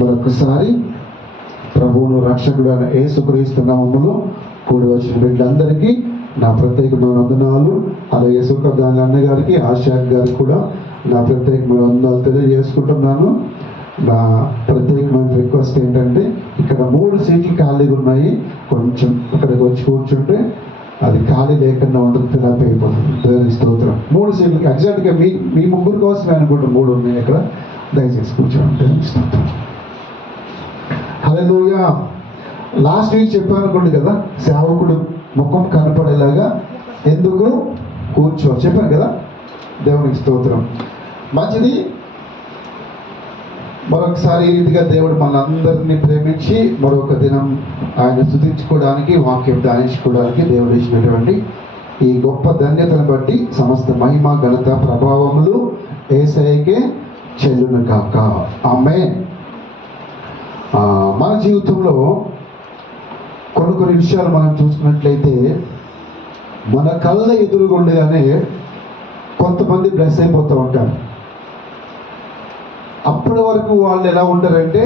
మరొకసారి ప్రభువును రక్షకుడైన యేసుక్రీస్తు నామములో కూడి వచ్చిన బిడ్డలందరికీ నా ప్రత్యేకమైన వందనాలు. అలాగే యేసుదాని అన్నగారికి, ఆశా గారికి కూడా నా ప్రత్యేకమైన వందనాలు తెలియజేసుకుంటున్నాను. నా ప్రత్యేకమైన రిక్వెస్ట్ ఏంటంటే, ఇక్కడ 3 సీట్లు ఖాళీగా ఉన్నాయి. కొంచెం ఇక్కడికి వచ్చి కూర్చుంటే అది ఖాళీ లేకుండా ఉంటుంది, ఫిలప్ అయిపోతుంది. దేవుని స్తోత్రం. 3 సీట్లకి ఎగ్జాక్ట్గా మీ ముగ్గురు కోసమే అనుకుంటే 3 ఉన్నాయి ఇక్కడ. దయచేసి కూర్చోండి. దేవుని స్తోత్రం. హల్లెలూయా. లాస్ట్ వీక్ చెప్పాను అనుకోండి కదా, సేవకుడు ముఖం కనపడేలాగా ఎందుకు కూర్చో చెప్పాను కదా. దేవునికి స్తోత్రం. మంచిది. మరొకసారి ఈ రీతిగా దేవుడు మనందరినీ ప్రేమించి మరొక దినం ఆయన స్తుతించుకోవడానికి, వాక్యం ధ్యానించుకోవడానికి దేవుడు ఇచ్చినటువంటి ఈ గొప్ప ధన్యతను బట్టి సమస్త మహిమ, ఘనత, ప్రభావములు యేసయ్యకే చెల్లును కాక. ఆమేన్. మన జీవితంలో కొన్ని విషయాలు మనం చూసుకున్నట్లయితే, మన కళ్ళ ఎదురుగుండగానే కొంతమంది బ్లెస్ అయిపోతూ ఉంటారు. అప్పటి వరకు వాళ్ళు ఎలా ఉంటారంటే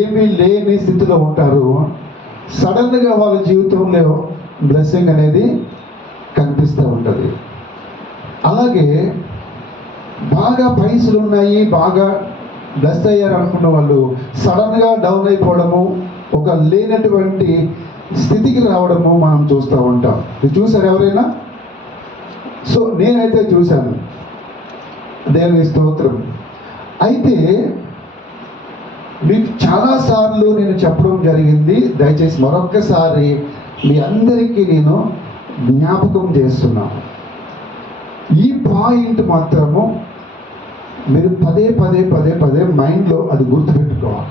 ఏమీ లేని స్థితిలో ఉంటారు. సడన్గా వాళ్ళ జీవితంలో బ్లెస్సింగ్ అనేది కనిపిస్తూ ఉంటుంది. అలాగే బాగా పైసలు ఉన్నాయి, బాగా బ్లెస్ అయ్యారు అనుకున్న వాళ్ళు సడన్గా డౌన్ అయిపోవడము, ఒక లేనటువంటి స్థితికి రావడము మనం చూస్తూ ఉంటాం. ఇది చూసారు ఎవరైనా? సో నేనైతే చూశాను. దేవుని స్తోత్రం. అయితే మీకు చాలాసార్లు నేను చెప్పడం జరిగింది. దయచేసి మరొక్కసారి మీ అందరికీ నేను జ్ఞాపకం చేస్తున్నాను. ఈ పాయింట్ మాత్రము మీరు పదే మైండ్లో అది గుర్తుపెట్టుకోవాలి.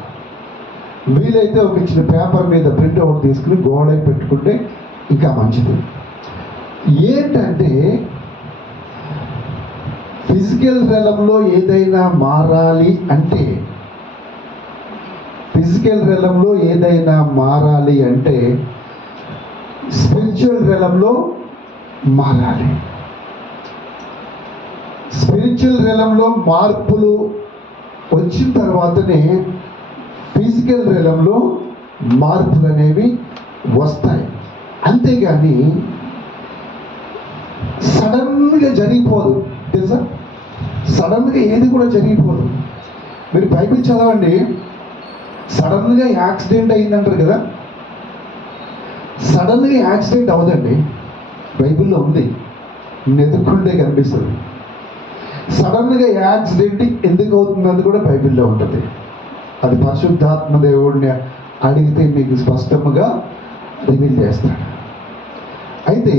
వీలైతే ఒక చిన్న పేపర్ మీద ప్రింట్అవుట్ తీసుకుని గోడకి పెట్టుకుంటే ఇంకా మంచిది. ఏంటంటే, ఫిజికల్ రెలంలో ఏదైనా మారాలి అంటే, స్పిరిచువల్ రెలంలో మారాలి. స్పిరిచువల్ రెలంలో మార్పులు వచ్చిన తర్వాతనే ఫిజికల్ రెలంలో మార్పులు అనేవి వస్తాయి. అంతేగాని సడన్గా జరిగిపోదు. తెలుసా? సడన్గా ఏది కూడా జరిగిపోదు. మీరు బైబిల్ చదవండి. సడన్గా యాక్సిడెంట్ అయిందంటారు కదా, సడన్గా యాక్సిడెంట్ అవ్వదండి. బైబిల్లో ఉంది, నెతుక్కుంటే కనిపిస్తుంది. సడన్గా యాక్సిడెంట్ ఎందుకు అవుతుందని కూడా బైబిల్లో ఉంటుంది. అది పరిశుద్ధాత్మ దేవుడిని అడిగితే మీకు స్పష్టంగా రివీల్ చేస్తాడు. అయితే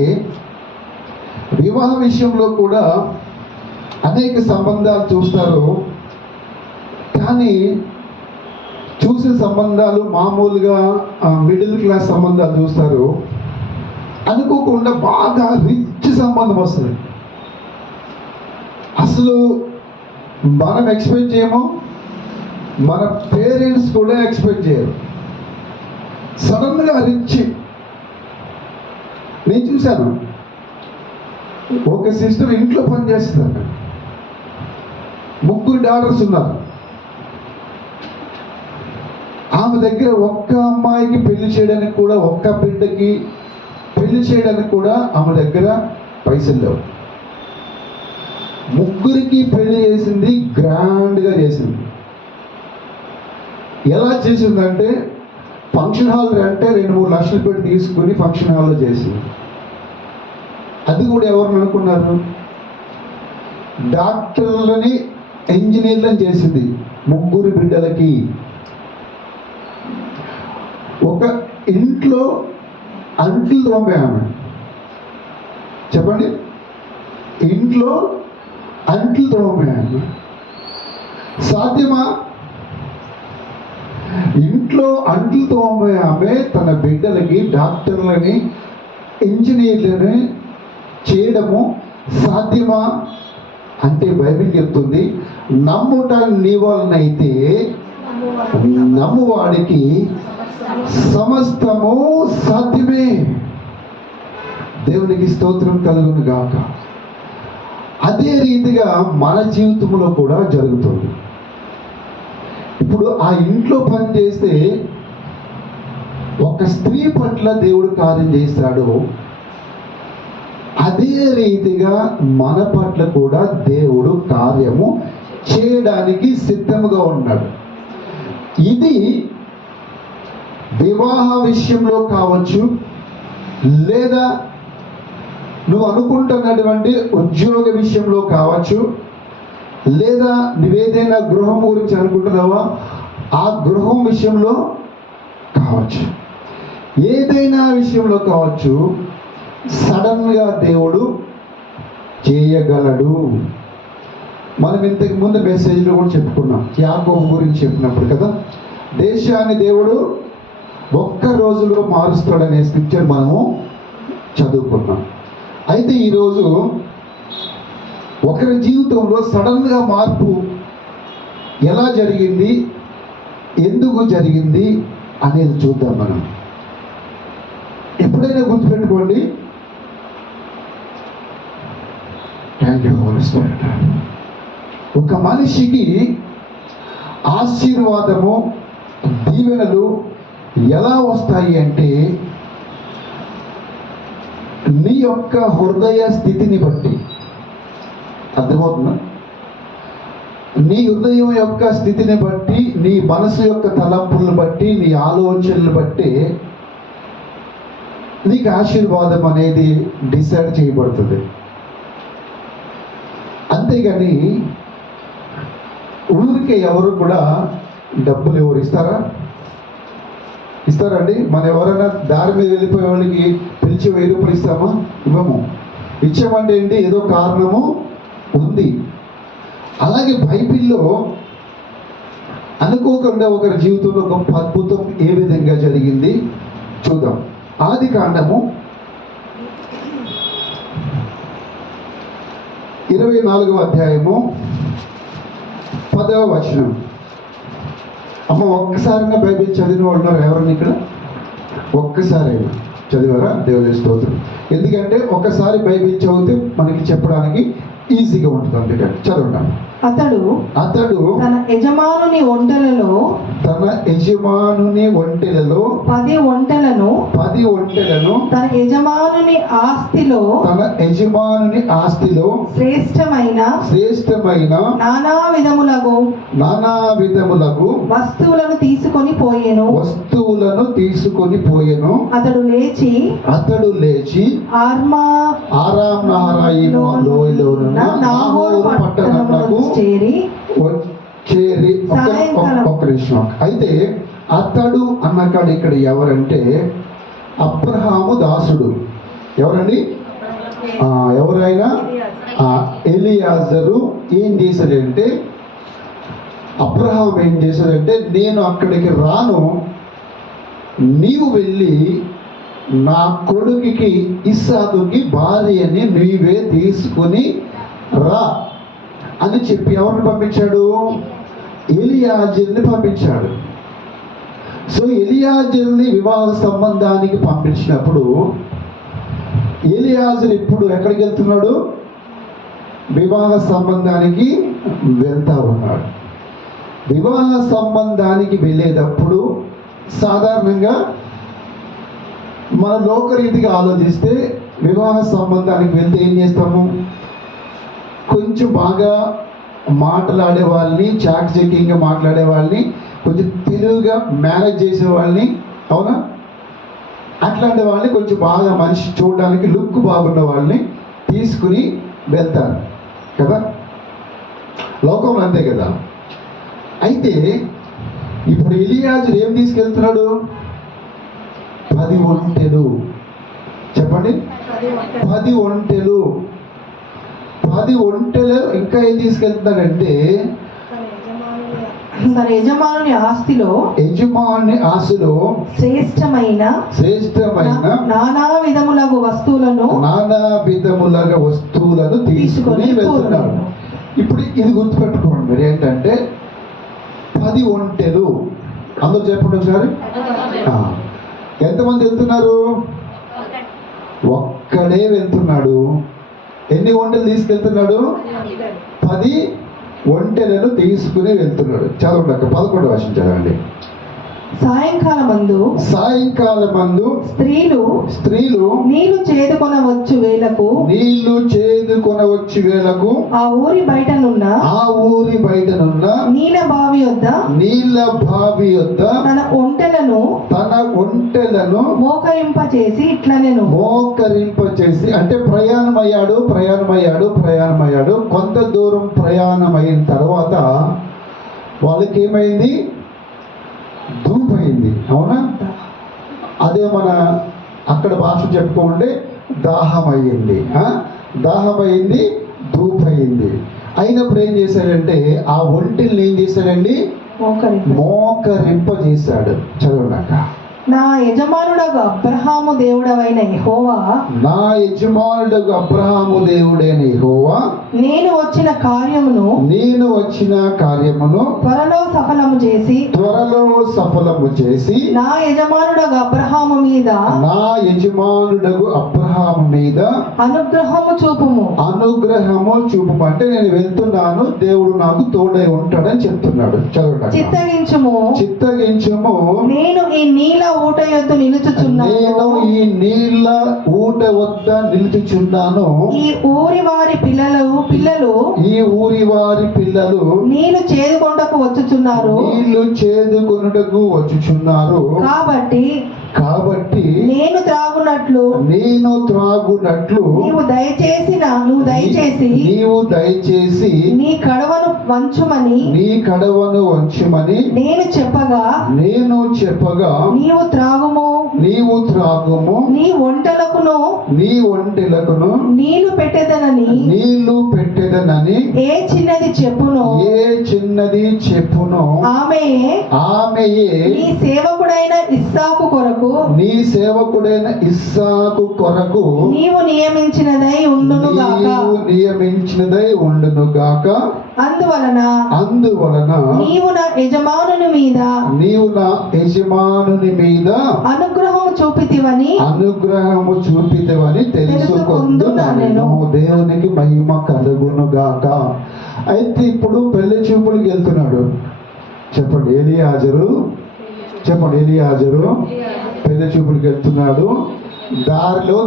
వివాహ విషయంలో కూడా అనేక సంబంధాలు చూస్తారు. కానీ చూసిన సంబంధాలు మామూలుగా మిడిల్ క్లాస్ సంబంధాలు చూస్తారు. అనుకోకుండా బాగా రిచ్ సంబంధం వస్తుంది. అసలు మనం ఎక్స్పెక్ట్ చేయము, మన పేరెంట్స్ కూడా ఎక్స్పెక్ట్ చేయరు. సడన్గా రిచ్. నేను చూశాను, ఒక సిస్టర్ ఇంట్లో పనిచేస్తుంది. 3 డాటర్స్ ఉన్నారు. ఆమె దగ్గర ఒక్క అమ్మాయికి పెళ్లి చేయడానికి కూడా, ఒక్క బిడ్డకి పెళ్లి చేయడానికి కూడా ఆమె దగ్గర పైసలు లేవు. 3కి పెళ్లి చేసింది, గ్రాండ్గా చేసింది. ఎలా చేసిందంటే, ఫంక్షన్ హాల్ రెంటే 2-3 లక్షలు పెట్టి తీసుకుని ఫంక్షన్ హాల్లో చేసింది. అది కూడా ఎవరిని అనుకున్నారు? డాక్టర్లని, ఇంజనీర్లను చేసింది 3 బిడ్డలకి. ఒక ఇంట్లో అంట్లు తోమే ఆమె. చెప్పండి, ఇంట్లో అంట్లు తోమే ఆమె. సాధ్యమా? ఇంట్లో అంట్లు తోమే ఆమె తన బిడ్డలకి డాక్టర్లని, ఇంజనీర్లని చేయడము సాధ్యమా అంటే బైబిల్ చెప్తుంది, నమ్ముట నీ వలనైతే నమ్మువాడికి సమస్తము సాధ్యమే. దేవునికి స్తోత్రం కలుగును గాక. అదే రీతిగా మన జీవితంలో కూడా జరుగుతుంది. ఇప్పుడు ఆ ఇంట్లో పని చేస్తే ఒక స్త్రీ పట్ల దేవుడు కార్యం చేస్తాడు, అదే రీతిగా మన పట్ల కూడా దేవుడు కార్యము చేయడానికి సిద్ధముగా ఉన్నాడు. ఇది వివాహ విషయంలో కావచ్చు, లేదా నువ్వు అనుకుంటున్నటువంటి ఉద్యోగ విషయంలో కావచ్చు, లేదా నువ్వేదైనా గృహం గురించి అనుకుంటున్నావా ఆ గృహం విషయంలో కావచ్చు, ఏదైనా విషయంలో కావచ్చు, సడన్గా దేవుడు చేయగలడు. మనం ఇంతకు ముందు మెసేజ్లో కూడా చెప్పుకున్నాం, యాకోబు గురించి చెప్పినప్పుడు కదా, దేశాన్ని దేవుడు ఒక్క రోజులో మారుస్తాడనే స్క్రిప్చర్ మనము చదువుకున్నాం. అయితే ఈరోజు ఒకరి జీవితంలో సడన్గా మార్పు ఎలా జరిగింది, ఎందుకు జరిగింది అనేది చూద్దాం. మనం ఎప్పుడైనా గుర్తుపెట్టుకోండి, థ్యాంక్ యూ హోలీ స్పిరిట్. ఒక మనిషికి ఆశీర్వాదము, దీవెనలు ఎలా వస్తాయి అంటే నీ యొక్క హృదయ స్థితిని బట్టి. అర్థమవుతుందా? నీ హృదయం యొక్క స్థితిని బట్టి, నీ మనసు యొక్క తలంపులను బట్టి, నీ ఆలోచనలు బట్టి నీకు ఆశీర్వాదం అనేది డిసైడ్ చేయబడుతుంది. అంతేగాని ఊరికే ఎవరు కూడా డబ్బులు ఎవరు ఇస్తారండి? మన ఎవరైనా దారి మీద వెళ్ళిపోయే వాళ్ళకి పిలిచి 1000 రూపాయలు ఇస్తామా? ఇవ్వము. ఇచ్చామంటే ఏంటి, ఏదో కారణము ఉంది. అలాగే బైబిల్లో అనుకోకుండా ఒకరి జీవితంలో గొప్ప అద్భుతం ఏ విధంగా జరిగింది చూద్దాం. ఆదికాండము 24వ అధ్యాయము 10వ వచనం. అమ్మ ఒక్కసారిగా బైబిల్ చదివిన వాళ్ళు ఉన్నారు ఎవరన్నా ఇక్కడ? ఒక్కసారైనా చదివారా? దేవుని స్తోత్రం. ఎందుకంటే ఒకసారి బైబిల్ చదివితే మనకి చెప్పడానికి ఈజీగా ఉంటుంది. అందుకని చదవండి. అతడు తన యజమానుని ఒంటెలలో 10 ఒంటెలను తన యజమానుని ఆస్తిలో శ్రేష్టమైన నానా విధములగు వస్తువులను తీసుకొని పోయెను. అతడు లేచి ఆరాం నహరాయిము లోయలోనున్న నాహోరు పట్టణమునకు చేరి ఒక్క నిమిషం. అయితే అతడు అన్నకాడు ఇక్కడ ఎవరంటే అబ్రహాము దాసుడు. ఎవరండి? ఎవరైనా ఎలియాజరు ఏం చేశాడంటే, అబ్రహాం ఏం చేశాడంటే, నేను అక్కడికి రాను, నీవు వెళ్ళి నా కొడుకుకి ఇస్సాకుకి భార్యని నీవే తీసుకుని రా అని చెప్పి ఎవరిని పంపించాడు? ఎలియాజరుని పంపించాడు. సో ఎలియాజరుని వివాహ సంబంధానికి పంపించినప్పుడు ఎలియాజరు ఇప్పుడు ఎక్కడికి వెళ్తున్నాడు? వివాహ సంబంధానికి వెళ్తా ఉన్నాడు. వివాహ సంబంధానికి వెళ్ళేటప్పుడు సాధారణంగా మన లోకరీతిగా ఆలోచిస్తే వివాహ సంబంధానికి వెళ్తే ఏం చేస్తాము? కొంచెం బాగా మాట్లాడే వాళ్ళని, చాకచక్యంగా మాట్లాడే వాళ్ళని, కొంచెం తెలివిగా మేనేజ్ చేసే వాళ్ళని, అవునా, అట్లాంటి వాళ్ళని, కొంచెం బాగా మనిషి చూడడానికి లుక్ బాగున్న వాళ్ళని తీసుకుని వెళ్తారు కదా, లోకంలో అంతే కదా. అయితే ఇప్పుడు ఎలియాజరు ఏం తీసుకెళ్తున్నాడు? 10 ఒంటెలు. చెప్పండి, 10 ఒంటెలు. 10 ఒంటెలు. ఇంకా ఏం తీసుకెళ్తున్నాడంటే యజమానుని ఆస్తిలో శ్రేష్టమైన నానా విధములగు వస్తువులను తీసుకుని వెళ్తున్నాడు. ఇప్పుడు ఇది గుర్తుపెట్టుకోండి మీరు, ఏంటంటే 10 ఒంటెలు. అందరూ చెప్పండి ఒకసారి. ఎంతమంది వెళ్తున్నారు? ఒక్కడే వెళ్తున్నాడు. ఎన్ని ఒంటెలు తీసుకెళ్తున్నాడు? 10 ఒంటెలను తీసుకుని వెళ్తున్నాడు. చదవండి అక్క 11వ వచనం చదవండి. సాయంకాలమందు స్త్రీలు నీళ్లు చేదుకొనవచ్చు వేళకు ఆ ఊరి బయటనున్న నీళ్ళ బావి యొద్ద తన ఒంటెలను మోకరింపచేసి అంటే ప్రయాణమయ్యాడు. కొంత దూరం ప్రయాణమైన తర్వాత వాళ్ళకి ఏమైంది? ధూపయింది. అవునా? అదే మన అక్కడ భాష చెప్పుకోండి, దాహమయ్యింది. ధూపయింది. అయినప్పుడు ఏం చేశాడంటే ఆ ఒంటిని ఏం చేశాడండి? మోకరింప చేశాడు. చదవనాక నా యజమానుడగు అబ్రహాము దేవుడవైన యెహోవా నేను వచ్చిన కార్యమును త్వరలో సఫలము చేసి నా యజమానుడగు అబ్రహాము మీద అనుగ్రహము చూపుము. అంటే నేను వెళ్తున్నాను, దేవుడు నాకు తోడై ఉంటాడని చెప్తున్నాడు. చదవండి. చిత్తగించుము నేను ఈ నీళ్ళ ఊట యొద్ద నిలుచుచున్నాను. ఈ ఊరి వారి పిల్లలు నీళ్లు చేదుకొనుటకు వచ్చుచున్నారు. కాబట్టి నేను త్రాగునట్లు నీవు దయచేసి నీ కడవను వంచుమని నేను చెప్పగా నీవు త్రాగుము. నీ ఒంటెలకును నీళ్లు పెట్టెదనని ఏ చిన్నది చెప్పును ఆమెయే నీ సేవకుడైన ఇస్సాకు కొరకు నీవు నియమించినదై ఉండునుగాక. అందువలన నీవు నా యజమానుని మీద అనుగ్రహము చూపితివని తెలుసుకొందును. దేవునికి మహిమ కలుగునుగాక. అయితే ఇప్పుడు పెళ్లి చూపులకు వెళ్తున్నాడు. చెప్పండి. ఎలియాజరు పెళ్లి చూపులకు వెళ్తున్నాడు. దారిలో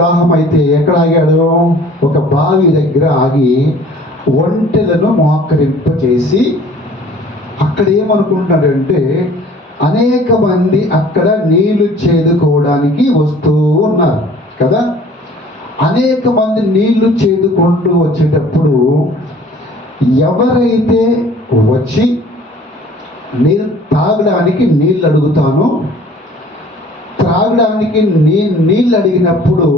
దాహమైతే ఎక్కడ ఆగాడు? ఒక బావి దగ్గర ఆగి ఒంటెలను మోకరింప చేసి అక్కడ ఏమనుకుంటున్నాడంటే అనేక మంది అక్కడ నీళ్లు చేదుకోవడానికి వస్తూ ఉన్నారు కదా. అనేక మంది నీళ్లు చేదుకుంటూ వచ్చేటప్పుడు ఎవరైతే వచ్చి నేను తాగడానికి నీళ్ళు అడుగుతాను, త్రాగడానికి నీళ్ళు అడిగినప్పుడు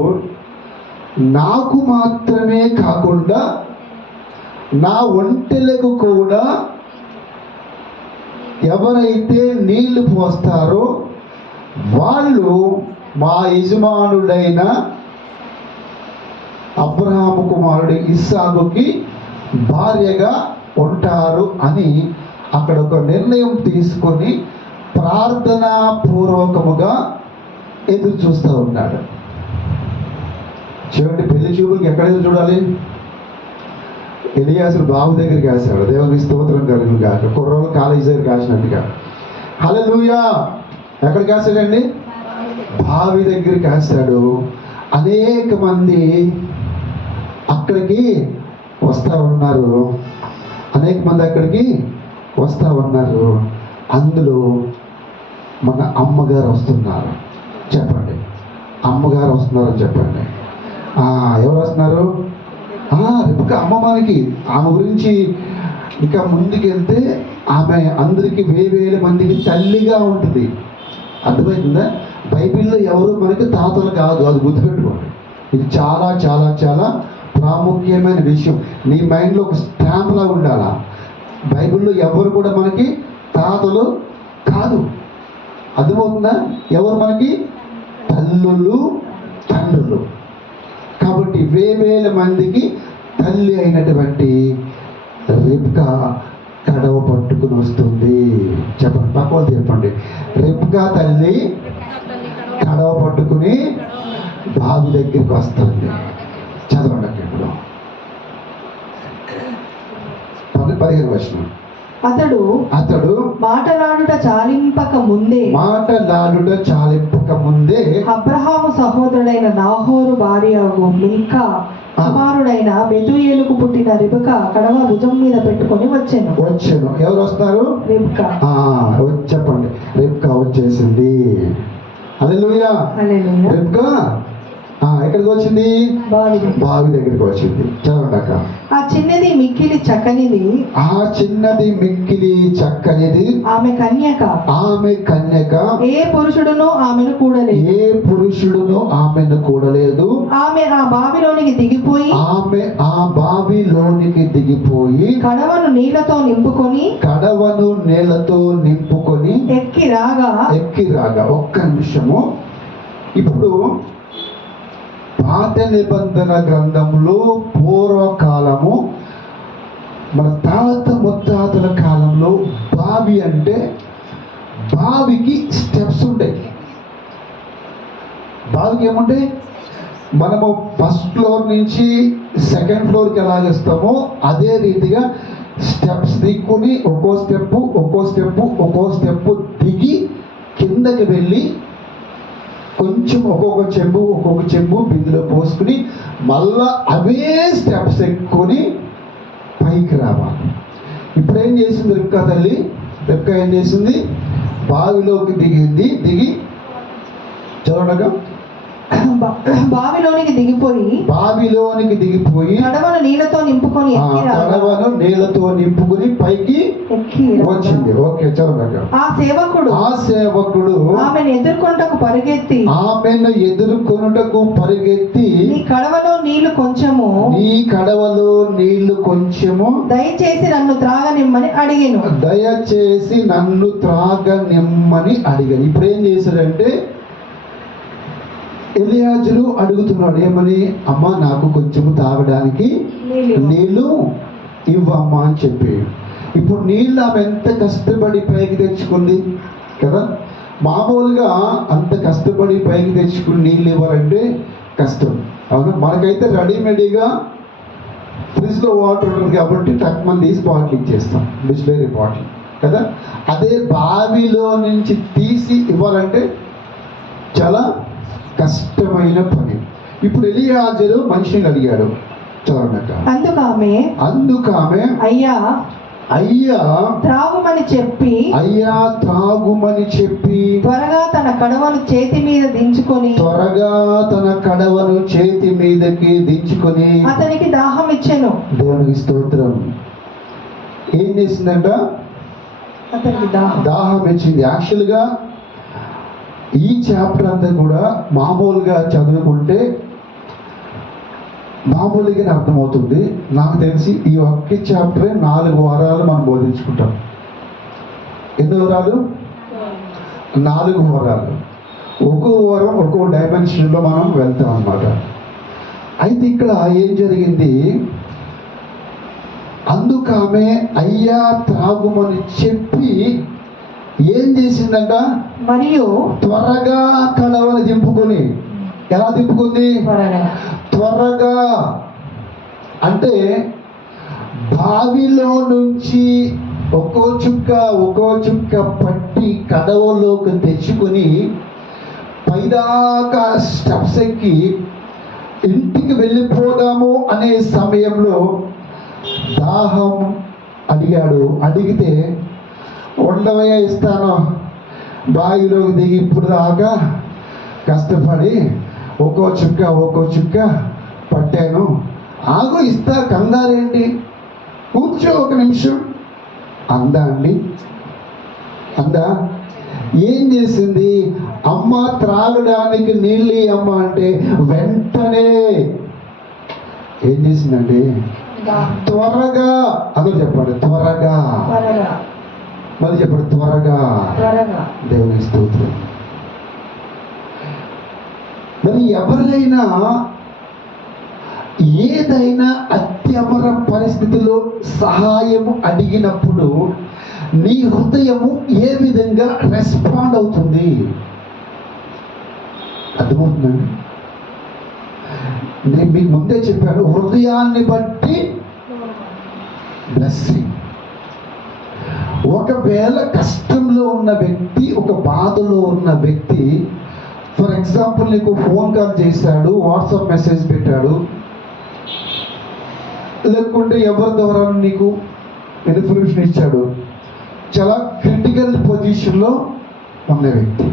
నాకు మాత్రమే కాకుండా నా ఒంటెలకు కూడా ఎవరైతే నీళ్లు పోస్తారో వాళ్ళు మా యజమానుడైన అబ్రహాము కుమారుడు ఇస్సాకుకి భార్యగా ఉంటారు అని అక్కడ ఒక నిర్ణయం తీసుకొని ప్రార్థనా పూర్వకముగా ఎదురు చూస్తూ ఉన్నాడు. చూడండి, పెళ్లి చూపులకి ఎక్కడ ఎదురు చూడాలి? ఎలియాజరు బావి దగ్గరికి కాశాడు. దేవునికి స్తోత్రం కలుగును గాక. కుర్రోళ్ళు కాలేజీ దగ్గర కాసినట్టుగా. హల్లెలూయా. ఎక్కడ కాశాడండి? బావి దగ్గర కాశాడు. అనేక మంది అక్కడికి వస్తూ ఉన్నారు. అందులో మన అమ్మగారు వస్తున్నారు. చెప్పండి. అమ్మగారు వస్తున్నారని చెప్పండి. ఎవరు వస్తున్నారు? రిబ్కా అమ్మ. మనకి ఆమె గురించి ఇంకా ముందుకెళ్తే ఆమె అందరికీ వేల మందికి తల్లిగా ఉంటుంది. అర్థమైందా? బైబిల్లో ఎవరు మనకి తాతలు కాదు, అది గుర్తుపెట్టుకోండి. ఇది చాలా చాలా చాలా ప్రాముఖ్యమైన విషయం. నీ మైండ్లో ఒక స్టాంప్లా ఉండాలా. బైబిల్లో ఎవరు కూడా మనకి తాతలు కాదు. అర్థమవుతుందా? ఎవరు మనకి తల్లులు, తండ్రులు. కాబట్టి వేల మందికి తల్లి అయినటువంటి రిబ్కా కడవ పట్టుకుని వస్తుంది. చెప్పండి, పక్కన చెప్పండి. రిబ్కా తల్లి కడవ పట్టుకుని బావి దగ్గరికి వస్తుంది. చదవండి. ఇప్పుడు 15వ వచనం. అతడు మాటలాడుట చాలింపక ముందే అబ్రహాము సహోదరుడైన నాహోరు భార్య మిల్కా కుమారుడైన బెతూయేలుకు పుట్టిన రిబకా కడవ భుజం మీద పెట్టుకొని వచ్చాను. ఎవరు వస్తారు? రిబ్కా. చెప్పండి. రిబ్కా వచ్చేసింది. హల్లెలూయా. రిబ్కా ఎక్కడికి వచ్చింది? బావి దగ్గరికి వచ్చింది. చదవండి అక్క. ఆ చిన్నది మిక్కిలి చక్కనిది ఆమె కన్యక. ఏ పురుషుడును ఆమెను కూడలేదు. ఆమె ఆ బావిలోనికి దిగిపోయి కడవను నీళ్లతో నింపుకొని ఎక్కి రాగా ఒక్క నిమిషము. ఇప్పుడు పాత నిబంధన గ్రంథంలో పూర్వకాలము, మన తాత ముత్తాతల కాలంలో బావి అంటే బావికి స్టెప్స్ ఉంటాయి. బావికి ఏముంటాయి? మనము ఫస్ట్ ఫ్లోర్ నుంచి సెకండ్ ఫ్లోర్కి ఎలాగేస్తామో అదే రీతిగా స్టెప్స్ దిక్కుని ఒక్కో స్టెప్ దిగి కిందకి వెళ్ళి కొంచెం ఒక్కొక్క చెంబు బిందులో పోసుకుని మళ్ళా అవే స్టెప్స్ ఎక్కుని పైకి రావాలి. ఇప్పుడు ఏం చేసింది రిబ్కా తల్లి? రిబ్కా ఏం చేసింది? బావిలోకి దిగి చూడగా బావిలోనికి దిగిపోయి కడవను నీళ్లతో నింపుకొని పైకి వచ్చింది. ఓకే, చదవండి. ఆ సేవకుడు ఆమెను ఎదుర్కొనుటకు పరిగెత్తి నీ కడవలో నీళ్లు కొంచెము దయచేసి నన్ను త్రాగనిమ్మని అడిగాను. ఇప్పుడు ఏం చేశాడంటే ఎలియాజరు అడుగుతున్నాడు, ఏమని? అమ్మ, నాకు కొంచెము తాగడానికి నీళ్లు ఇవ్వమ్మా అని చెప్పి. ఇప్పుడు నీళ్ళు ఆమె ఎంత కష్టపడి పైకి తెచ్చుకుంది కదా. మామూలుగా అంత కష్టపడి పైకి తెచ్చుకుని నీళ్ళు ఇవ్వాలంటే కష్టం, అవును. మనకైతే రెడీమేడ్గా ఫ్రిడ్జ్లో వాటర్ ఉంటుంది కాబట్టి టక్మని తీసి బాటిల్ ఇచ్చేస్తాం, బిస్లరీ బాటిల్ కదా. అదే బావిలో నుంచి తీసి ఇవ్వాలంటే చాలా కష్టమైన పని. ఇప్పుడు ఎలియాజరు మనిషిని అడిగాడు. చదవండి. అందుకామె అయ్యా త్రాగుమని చెప్పి త్వరగా తన కడవను చేతి మీదకి దించుకొని అతనికి దాహం ఇచ్చెను. దేవునికి స్తోత్రం. ఏం చేసిందంట? అతనికి దాహం ఇచ్చింది. యాక్చువల్గా ఈ చాప్టర్ అంతా కూడా మామూలుగా చదువుకుంటే మామూలుగానే అర్థమవుతుంది. నాకు తెలిసి ఈ ఒక్క చాప్టరే 4 వారాలు మనం బోధించుకుంటాం. ఎన్ని వారాలు? 4 వారాలు. ఒక్కో వారం ఒక్కో డైమెన్షన్లో మనం వెళ్తాం అన్నమాట. అయితే ఇక్కడ ఏం జరిగింది? అందుకామె అయ్యా త్రాగుమని చెప్పి ఏం చేసిందంట? మరియు త్వరగా కడవని దింపుకొని. ఎలా దింపుకుంది? త్వరగా అంటే బావిలో నుంచి ఒక్కో చుక్క పట్టి కడవలోకి తెచ్చుకొని పైదాకా స్టెప్స్ ఎక్కి ఇంటికి వెళ్ళిపోదాము అనే సమయంలో దాహం అడిగాడు. అడిగితే ఉండవయ్యా, ఇస్తాను, బావిలోకి దిగి ఇప్పుడు దాకా కష్టపడి ఒక్కో చుక్క పట్టాను, ఆగు, ఇస్తా, కంగారేంటి, కూర్చో, ఒక నిమిషం అందా అండి. అందా? ఏం చేసింది? అమ్మ త్రాగడానికి నీళ్ళు అమ్మ అంటే వెంటనే ఏం చేసిందండి? త్వరగా. అందరూ చెప్పండి, త్వరగా. మళ్ళీ చెప్పండి, త్వరగా. దేవుని స్తోత్రం. మరి ఎవరైనా ఏదైనా అత్యవర పరిస్థితిలో సహాయము అడిగినప్పుడు నీ హృదయము ఏ విధంగా రెస్పాండ్ అవుతుంది? అర్థమవుతుందండి? నేను మీకు ముందే చెప్పాను, హృదయాన్ని బట్టి బ్లెస్సింగ్. ఒకవేళ కష్టంలో ఉన్న వ్యక్తి, ఒక బాధలో ఉన్న వ్యక్తి, ఫర్ ఎగ్జాంపుల్ నీకు ఫోన్ కాల్ చేశాడు, వాట్సాప్ మెసేజ్ పెట్టాడు, లేకుంటే ఎవరి ద్వారా నీకు ఇన్ఫర్మేషన్ ఇచ్చాడు, చాలా క్రిటికల్ పొజిషన్లో ఉన్న వ్యక్తి.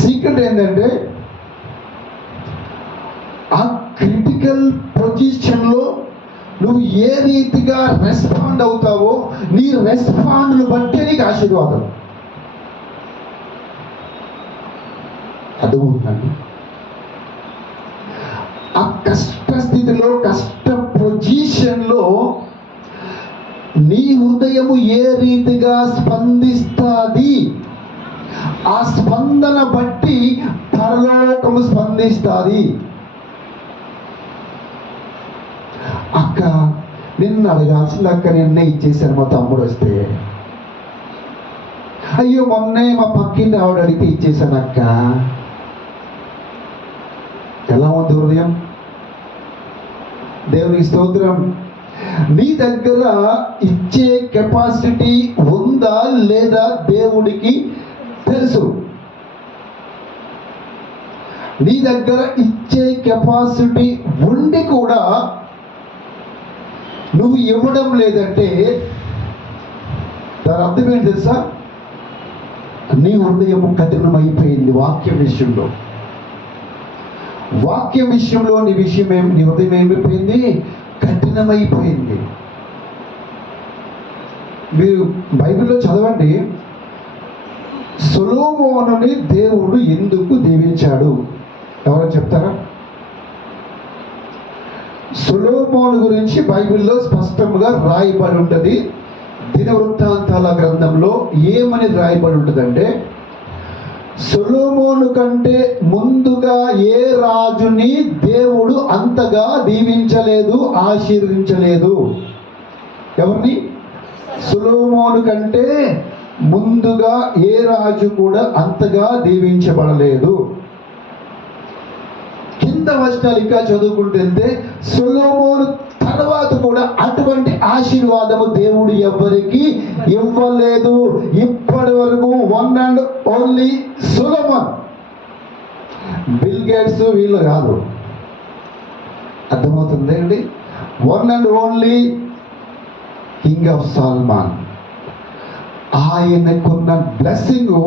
సీక్రెట్ ఏంటంటే ఆ క్రిటికల్ పొజిషన్లో నువ్వు ఏ రీతిగా రెస్పాండ్ అవుతావో నీ రెస్పాండ్ను బట్టే నీకు ఆశీర్వాదం. అర్థమవుతుందండి? ఆ కష్ట స్థితిలో, కష్ట పొజిషన్లో నీ హృదయము ఏ రీతిగా స్పందిస్తుంది, ఆ స్పందన బట్టి పరలోకము స్పందిస్తుంది. అక్క నిన్ను అడగాల్సింది అక్క, నిన్నే ఇచ్చేసాను మా తమ్ముడు వస్తే. అయ్యో మొన్నే మా పక్కింటి ఆవిడ అడిగితే ఇచ్చేసాను అక్క. ఎలా ఉంది హృదయం? దేవునికి స్తోత్రం. నీ దగ్గర ఇచ్చే కెపాసిటీ ఉందా లేదా దేవుడికి తెలుసు. నీ దగ్గర ఇచ్చే కెపాసిటీ ఉండి కూడా నువ్వు ఇవ్వడం లేదంటే దాని అర్థం ఏంటి తెలుసా? నీ హృదయం కఠినమైపోయింది. వాక్యం విషయంలో నీ హృదయం ఏమైపోయింది? కఠినమైపోయింది. మీరు బైబిల్లో చదవండి, సొలొమోనుని దేవుడు ఎందుకు దీవించాడు? ఎవరో చెప్తారా? సొలొమోను గురించి బైబిల్లో స్పష్టంగా రాయబడి ఉంటుంది. దినవృత్తాంతాల గ్రంథంలో ఏమని రాయబడి ఉంటుందంటే, సొలొమోను కంటే ముందుగా ఏ రాజుని దేవుడు అంతగా దీవించలేదు, ఆశీర్వించలేదు. ఎవరిని? సొలొమోను కంటే ముందుగా ఏ రాజు కూడా అంతగా దీవించబడలేదు. కింద వచనాలు ఇంకా చదువుకుంటుంటే సొలొమోను తర్వాత కూడా అటువంటి ఆశీర్వాదము దేవుడు ఎవరికి ఇవ్వలేదు. ఇప్పటి వరకు one and only Solomon. Bill Gates వీళ్ళు కాదు. అర్థమవుతుంది అండి? One and only king of Solomon. ఆయనకున్న బ్లెస్సింగ్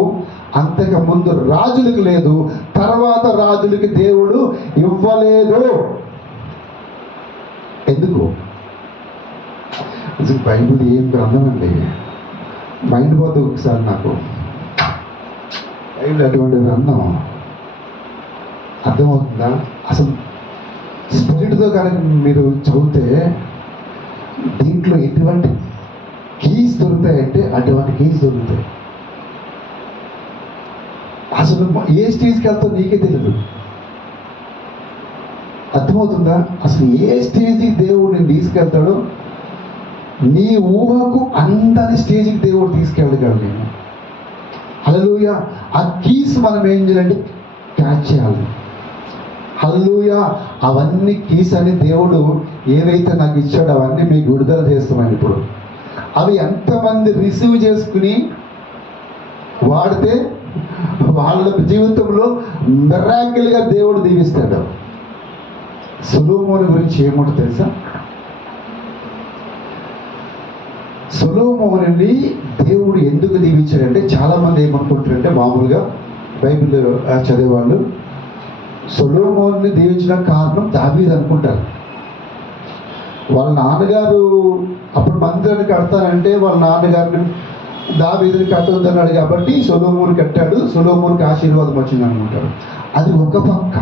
అంతకు ముందు రాజులకు లేదు, తర్వాత రాజులకి దేవుడు ఇవ్వలేదు. ఎందుకు? బైబిల్ ఏం గ్రంథం అండి, మైండ్ పోతే ఒకసారి నాకు. బైబిల్ అటువంటి గ్రంథం. అర్థమవుతుందా? అసలు స్పిరిట్తో కనుక మీరు చదివితే దీంట్లో ఎటువంటి కీస్ దొరుకుతాయంటే అటువంటి కీస్ దొరుకుతాయి. అసలు ఏ స్టేజ్కి వెళ్తావు నీకే తెలియదు. అర్థమవుతుందా? అసలు ఏ స్టేజ్కి దేవుడు నేను తీసుకెళ్తాడో నీ ఊహకు అందని స్టేజ్కి దేవుడు తీసుకెళ్ళగలడు. నేను హల్లెలూయా. ఆ కీస్ మనం ఏం చేయాలంటే క్యాచ్ చేయాలి. హల్లెలూయా. అవన్నీ కీస్ అని దేవుడు ఏవైతే నాకు ఇచ్చాడో అవన్నీ మీకు విడుదల చేస్తామని. ఇప్పుడు అవి ఎంతమంది రిసీవ్ చేసుకుని వాడితే వాళ్ళ జీవితంలో మిరాకిల్గా దేవుడు దీవిస్తాడు. సొలొమోను గురించి ఏముంటుంది తెలుసా? సొలొమోనుని దేవుడు ఎందుకు దీవించాడంటే, చాలామంది ఏమనుకుంటారంటే, మామూలుగా బైబిల్ చదివేవాళ్ళు సొలొమోనుని దీవించిన కారణం దావీదు అనుకుంటారు. వాళ్ళ నాన్నగారు అప్పుడు మందిరాన్ని కడతానంటే వాళ్ళ నాన్నగారిని దావీదుని కట్టొద్దన్నాడు కాబట్టి సొలొమోను కట్టాడు, సొలొమోనుకి ఆశీర్వాదం వచ్చింది అనుకుంటారు. అది ఒక పక్క.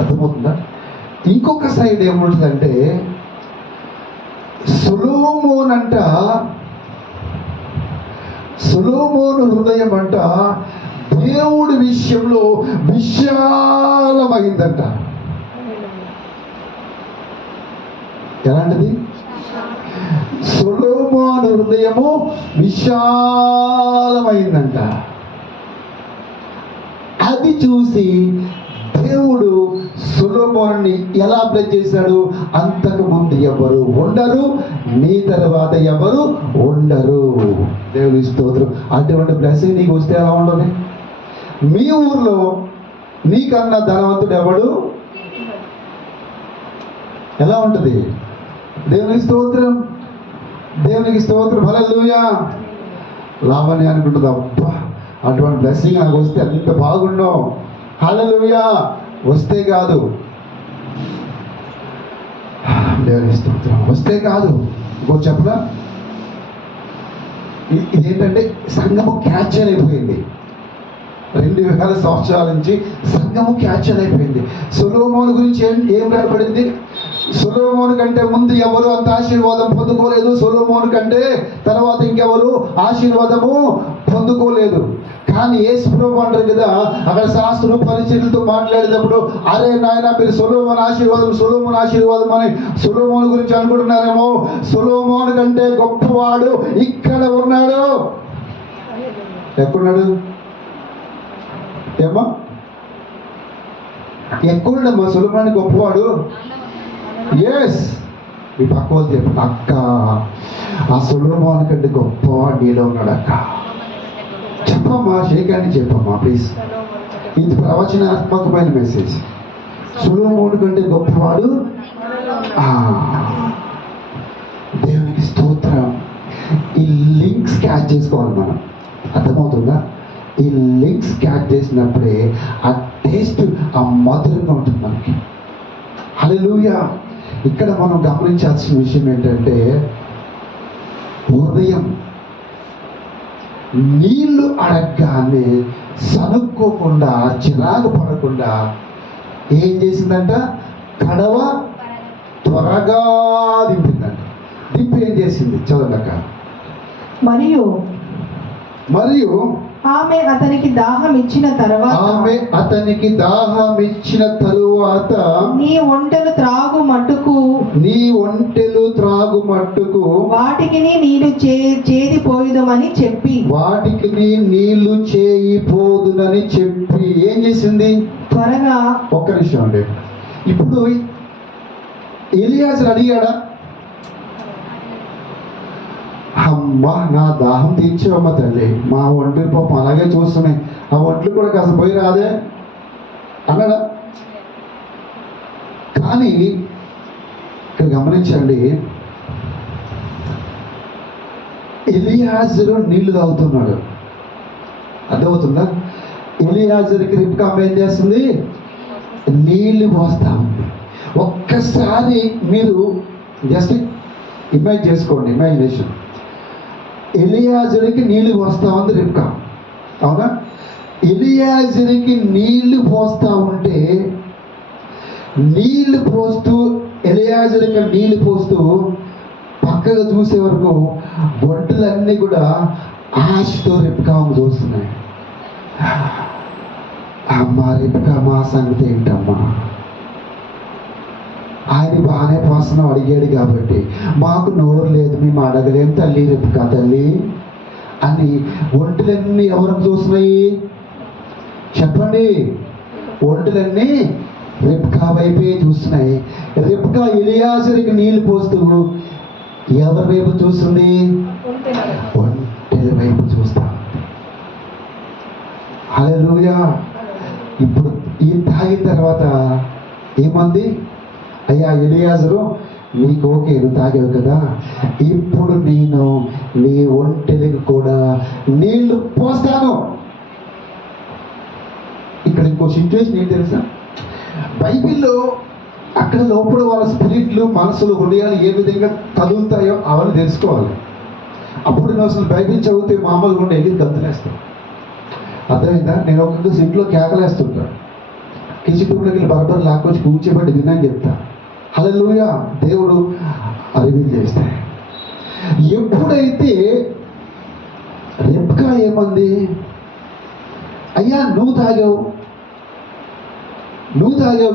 అర్థమవుతుందా? ఇంకొక సైడ్ ఏముంటుందంటే, సొలొమోను హృదయం అంట దేవుడి విషయంలో విశాలమైందంట. ఎలాంటిది? సొలొమోను హృదయము విశాలమైందంట. అది చూసి దేవుడు సొలొమోనుని ఎలా బ్లెస్ చేశాడు? అంతకు ముందు ఎవరు ఉండరు, నీ తర్వాత ఎవరు ఉండరు. దేవుని స్తోత్రం. అటువంటి బ్లెస్సింగ్ నీకు వస్తే ఎలా ఉండదు? మీ ఊర్లో నీకన్నా ధనవంతుడు ఎవడు? ఎలా ఉంటుంది? దేవునికి స్తోత్రం, దేవునికి స్తోత్రం. హల్లెలూయా. లావణ్య అనుకుంటుంది, అబ్బా అటువంటి బ్లెస్సింగ్ నాకు వస్తే ఎంత బాగుండవు. హల్లెలూయా. వస్తే కాదు, దేవునికి స్తోత్రం, వస్తే కాదు. ఇంకో చెప్పనా, ఇదేంటంటే సంఘము క్యాప్చర్ అయిపోయింది. 2000 సంవత్సరాల నుంచి సంఘము క్యాప్చర్ అయిపోయింది. సొలొమోను గురించి ఏం రాయబడింది? సొలొమోను కంటే ముందు ఎవరు అంత ఆశీర్వాదం పొందుకోలేదు, సొలొమోను కంటే తర్వాత ఇంకెవరు ఆశీర్వాదము పొందుకోలేదు. కానీ యేసు ప్రభువు అంటారు కదా, అక్కడ శాస్త్రులు పరిచయులతో మాట్లాడేటప్పుడు, అరే నాయన మీరు సొలొమోను ఆశీర్వాదం అని సొలొమోను గురించి అనుకుంటున్నారేమో. సొలొమోను కంటే గొప్పవాడు ఇక్కడ ఉన్నాడు. ఎక్కడున్నాడు? ఏమా ఎక్కడుండమ్మా సొలొమోను గొప్పవాడు? ఎస్. మీ పక్క వాళ్ళు చెప్పు, అక్క ఆ సొలొమోను కంటే గొప్పవాడు నీలో ఉన్నాడు అక్క. చెప్పమ్మా, షేకాన్ని చెప్పమ్మా ప్లీజ్. ఇది ప్రవచనాత్మకమైన మెసేజ్. సొలొమోను కంటే గొప్పవాడు. దేవునికి స్తోత్రం. ఈ లింక్స్ క్యాచ్ చేసుకోవాలి మనం. అర్థమవుతుందా? ఈ లింక్స్ క్యాచ్ చేసినప్పుడే ఆ టేస్ట్, ఆ మధురంగా ఉంటుంది మనకి. హల్లెలూయా. ఇక్కడ మనం గమనించాల్సిన విషయం ఏంటంటే, ఉదయం నీళ్లు అడగగానే సనుక్కోకుండా, చిరాకు పడకుండా ఏం చేసిందంట? కడవ త్వరగా దింపిందంట. దింపి ఏం చేసింది? చదవక. మరియు ఆమె అతనికి దాహం ఇచ్చిన తరువాత నీ ఒంటెలు త్రాగు మట్టుకు వాటికి నీళ్లు చేదిపోదుమని చెప్పి ఏం చేసింది? త్వరగా. ఒక్క నిమిషం అండి. ఇప్పుడు ఎలియాజరు అడిగాడా? అమ్మా నా దాహం తీర్చేవమ్మ తల్లి, మా ఒంట్లు పాపం అలాగే చూస్తున్నాయి, ఆ ఒంట్లు కూడా కాస్త పోయి రాదే అన్నాడా? కానీ ఇక్కడ గమనించండి, ఎలియాజరు నీళ్లు తాగుతున్నాడు. అర్థమవుతుందా? ఎలియాజరుకి రిబ్కా ఏం చేస్తుంది? నీళ్లు పోస్తా ఉంది. ఒక్కసారి మీరు జస్ట్ ఇమాజిన్ చేసుకోండి, ఇమాజినేషన్. ఎలియాజరుకి నీళ్లు పోస్తా ఉంది రిబ్కా, అవునా? ఎలియాజరుకి నీళ్లు పోస్తా ఉంటే, నీళ్లు పోస్తూ ఎలియాజరుకి నీళ్లు పోస్తూ పక్కగా చూసే వరకు ఒంటలన్నీ కూడా ఆశతో రిబ్కా చూస్తున్నాయి. అమ్మా రిబ్కా, మా సంగతి ఏంటమ్మా? ఆయన బాగానే పోస్తున్నాం అడిగాడు కాబట్టి, మాకు నోరు లేదు, మేము అడగలేం తల్లి రిబ్కా తల్లి అని ఒంటలన్నీ ఎవరికి చూస్తున్నాయి? చెప్పండి. ఒంటలన్నీ రిబ్కా వైపే చూస్తున్నాయి. రిబ్కా ఎలియాజరుకి నీళ్లు పోస్తూ ఎవరి వైపు చూస్తుంది? ఒంటెల వైపు చూస్తా. హల్లెలూయా. ఇప్పుడు ఈ తాగిన తర్వాత ఏమంది? అయ్యా ఎలియాజరు, నీకు ఓకే, నువ్వు తాగావు కదా, ఇప్పుడు నేను నీ ఒంటెలకు కూడా నీళ్లు పోస్తాను. ఇక్కడ ఇంకో సిచ్యువేషన్ ఏం తెలుసా? బైబిల్లో అక్కడ లోపల వాళ్ళ స్పిరిట్లు, మనసులు, హృదయాలు ఏ విధంగా కదులుతాయో అవన్నీ తెలుసుకోవాలి. అప్పుడు నేను అసలు బైబిల్ చదివితే మామూలుగా ఉండే వెళ్ళి గంతులేస్తాను. అర్థమైందా? నేను ఒక్కొక్క ఇంట్లో కేకలేస్తుంటాను, కిచెన్ రూమ్లోకి వెళ్ళి బరబర్ లాక్కొచ్చి కూర్చోబెట్టి విన్నాను చెప్తా. హల్లెలూయా. దేవుడు రివీల్ చేస్తాయి. ఎప్పుడైతే రిబ్కా ఏమంది? అయ్యా నువ్వు తాగావు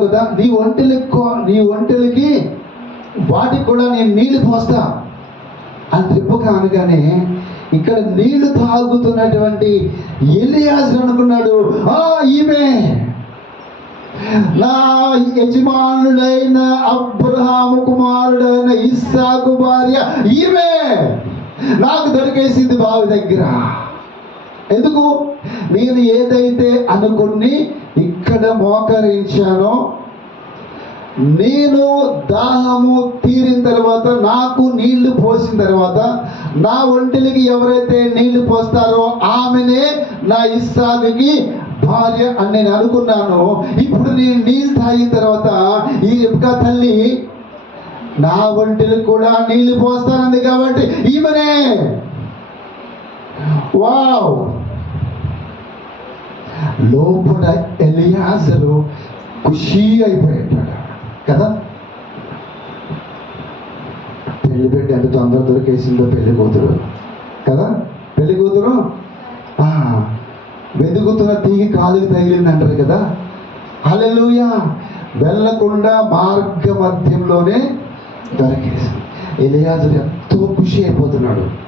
కదా, నీ ఒంటెలకి వాటికి కూడా నేను నీళ్లు పోస్తా అని రిబ్కా అనగానే, ఇక్కడ నీళ్లు తాగుతున్నటువంటి ఎలియాజరు అనుకున్నాడు, ఈమె నా యజమానుడైన అబ్రహాము కుమారుడైన ఇస్సాకు భార్య ఈమె నాకు దొరికేసింది బావి దగ్గర. ఎందుకు? నేను ఏదైతే అనుకుని ఇక్కడ మోకరించానో, నేను దాహము తీరిన తర్వాత, నాకు నీళ్లు పోసిన తర్వాత, నా ఒంటికి ఎవరైతే నీళ్లు పోస్తారో ఆమెనే నా ఇస్సాకుకి భార్య అని నేను అనుకున్నాను. ఇప్పుడు నేను నీళ్ళు తాగిన తర్వాత ఈ రిబ్కా తల్లి నా ఒంటికి కూడా నీళ్లు పోస్తానంది కాబట్టి ఈమెనే. వావ్! లోపల ఎలియాజరు ఖుషీ అయిపోయాడు కదా. పెళ్లి పెట్టి ఎంత తొందర దొరికేసిందో పెళ్లి కూతురు కదా. పెళ్లి కూతురు వెతుకుతున్న తీగి కాలుకి తగిలింది అంటారు కదా. హల్లెలూయా! వెళ్ళకుండా మార్గ మధ్యంలోనే దొరికేసింది. ఎలియాజరు ఎంతో ఖుషి అయిపోతున్నాడు.